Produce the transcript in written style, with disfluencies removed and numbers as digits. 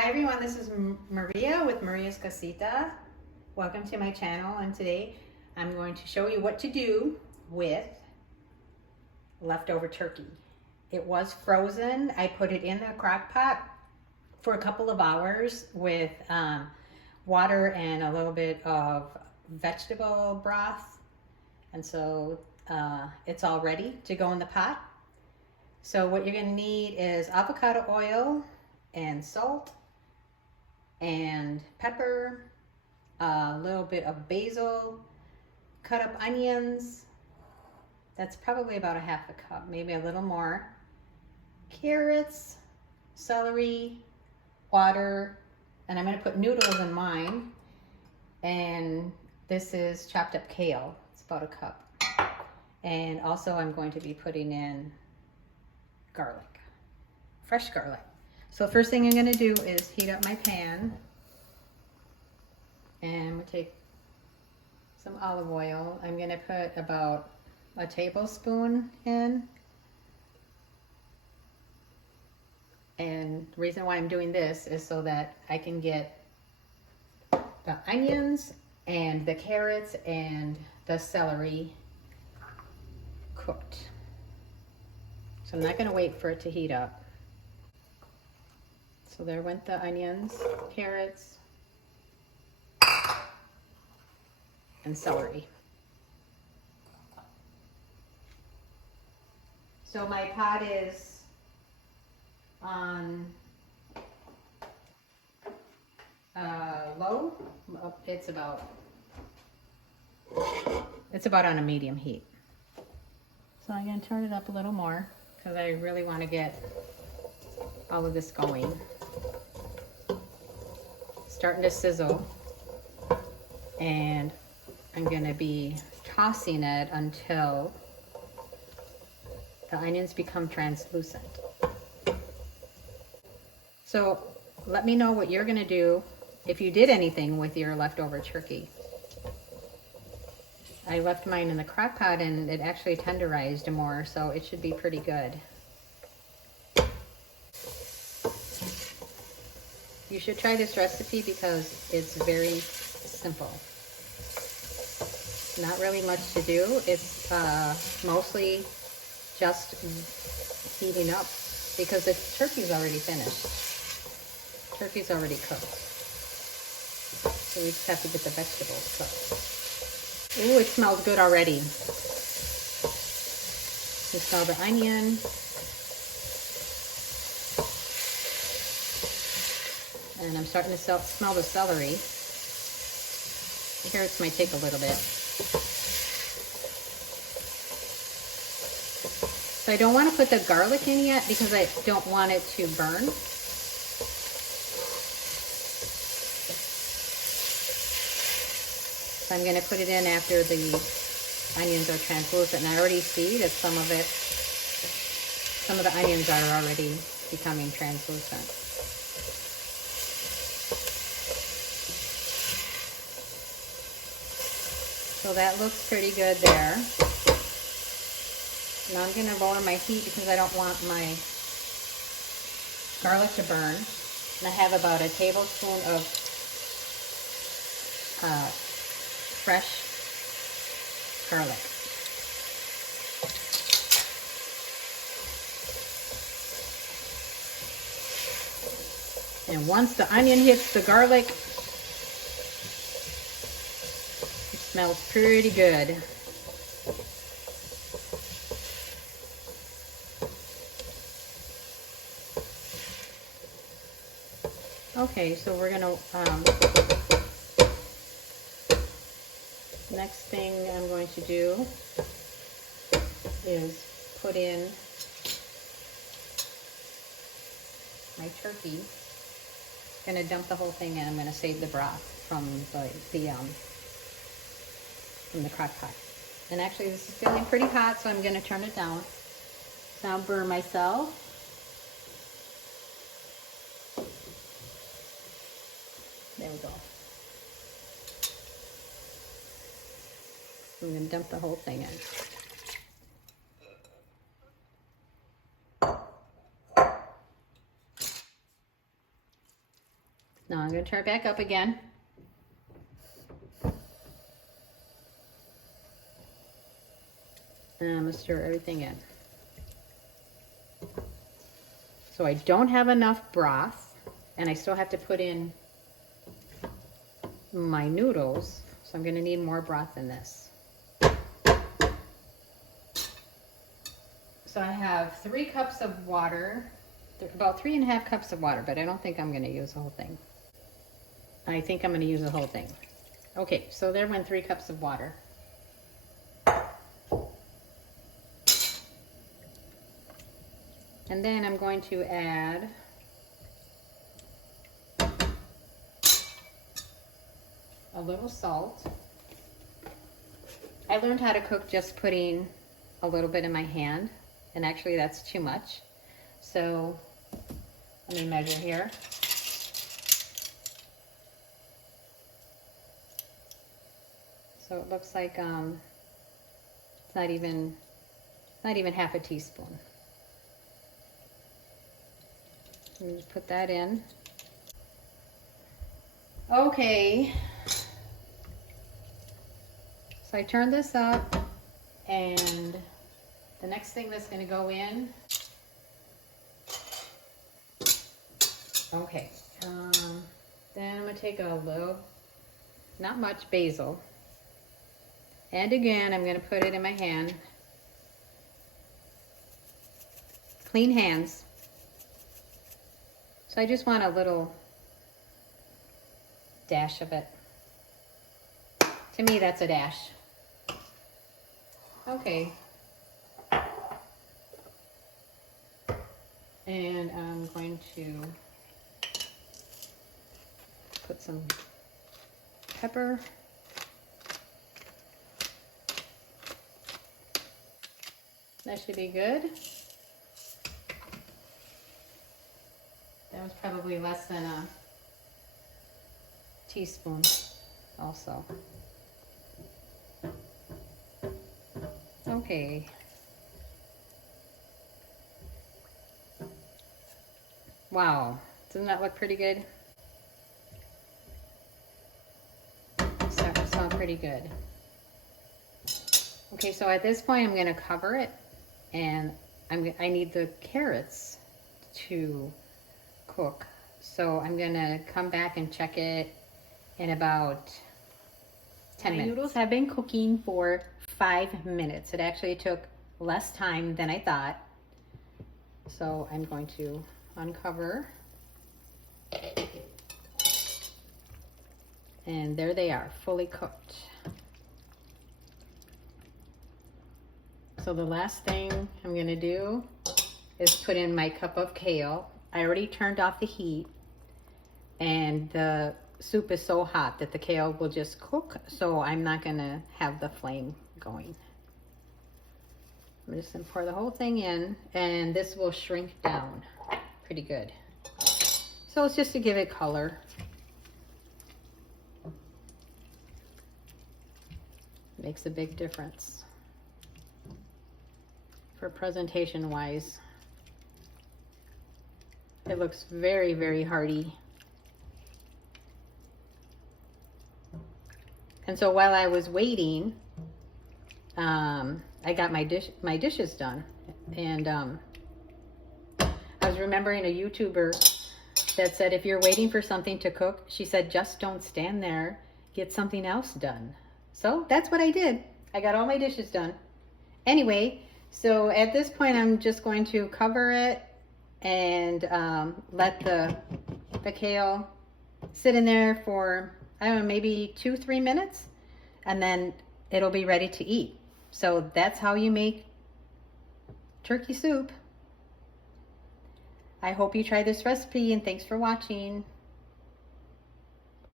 Hi everyone, this is Maria with Maria's Casita. Welcome to my channel, and today I'm going to show you what to do with leftover turkey. It was frozen. I put it in the crock pot for a couple of hours with water and a little bit of vegetable broth, and so it's all ready to go in the pot. So what you're going to need is avocado oil and salt and pepper, a little bit of basil, cut up onions. That's probably about a half a cup, maybe a little more. Carrots, celery, water, and I'm going to put noodles in mine. And this is chopped up kale. It's about a cup. And also I'm going to be putting in garlic, fresh garlic. So the first thing I'm going to do is heat up my pan, and we'll take some olive oil. I'm going to put about a tablespoon in, and the reason why I'm doing this is so that I can get the onions and the carrots and the celery cooked. So I'm not going to wait for it to heat up. So there went the onions, carrots, and celery. So my pot is on low. It's about on a medium heat. So I'm going to turn it up a little more because I really want to get all of this going. Starting to sizzle, and I'm going to be tossing it until the onions become translucent. So let me know what you're going to do if you did anything with your leftover turkey. I left mine in the crock pot and it actually tenderized more, so it should be pretty good. You should try this recipe because it's very simple. Not really much to do. It's mostly just heating up because the turkey's already finished. Turkey's already cooked. So we just have to get the vegetables cooked. Ooh, it smells good already. You smell the onion. And I'm starting to smell the celery. Carrots might take a little bit. So I don't want to put the garlic in yet because I don't want it to burn. So I'm going to put it in after the onions are translucent. And I already see that some of the onions are already becoming translucent. So that looks pretty good there. Now I'm going to lower my heat because I don't want my garlic to burn. And I have about a tablespoon of fresh garlic. And once the onion hits the garlic, smells pretty good. Okay, so we're gonna, next thing I'm going to do is put in my turkey. I'm gonna dump the whole thing in. I'm gonna save the broth from the crock pot. And actually this is feeling pretty hot, so I'm going to turn it down. So I'll burn myself. There we go. I'm going to dump the whole thing in. Now I'm going to turn it back up again. And I'm going to stir everything in. So I don't have enough broth, and I still have to put in my noodles, so I'm going to need more broth than this. So I have 3 cups of water, about 3.5 cups of water, but I don't think I'm going to use the whole thing. I think I'm going to use the whole thing. Okay, so there went 3 cups of water. And then I'm going to add a little salt. I learned how to cook just putting a little bit in my hand, and actually that's too much. So let me measure here. So it looks like it's not even half a teaspoon. Let me just put that in. Okay. So I turned this up, and the next thing that's going to go in. Okay. Then I'm going to take a little, not much, basil. And again, I'm going to put it in my hand. Clean hands. So I just want a little dash of it. To me, that's a dash. Okay. And I'm going to put some pepper. That should be good. That was probably less than a teaspoon also. Okay. Wow, doesn't that look pretty good? It's starting to smell pretty good. Okay, so at this point I'm going to cover it, and I need the carrots to cook. So I'm going to come back and check it in about 10 minutes. My noodles have been cooking for 5 minutes. It actually took less time than I thought. So I'm going to uncover. And there they are, fully cooked. So the last thing I'm going to do is put in my cup of kale. I already turned off the heat, and the soup is so hot that the kale will just cook, so I'm not going to have the flame going. I'm just going to pour the whole thing in, and this will shrink down pretty good. So it's just to give it color. Makes a big difference for presentation wise. It looks very, very hearty. And so while I was waiting, I got my dishes done. And I was remembering a YouTuber that said, if you're waiting for something to cook, she said, just don't stand there, get something else done. So that's what I did. I got all my dishes done. Anyway, so at this point, I'm just going to cover it and let the kale sit in there for, I don't know, maybe 2-3 minutes, and then it'll be ready to eat. So that's how you make turkey soup. I hope you try this recipe, and thanks for watching.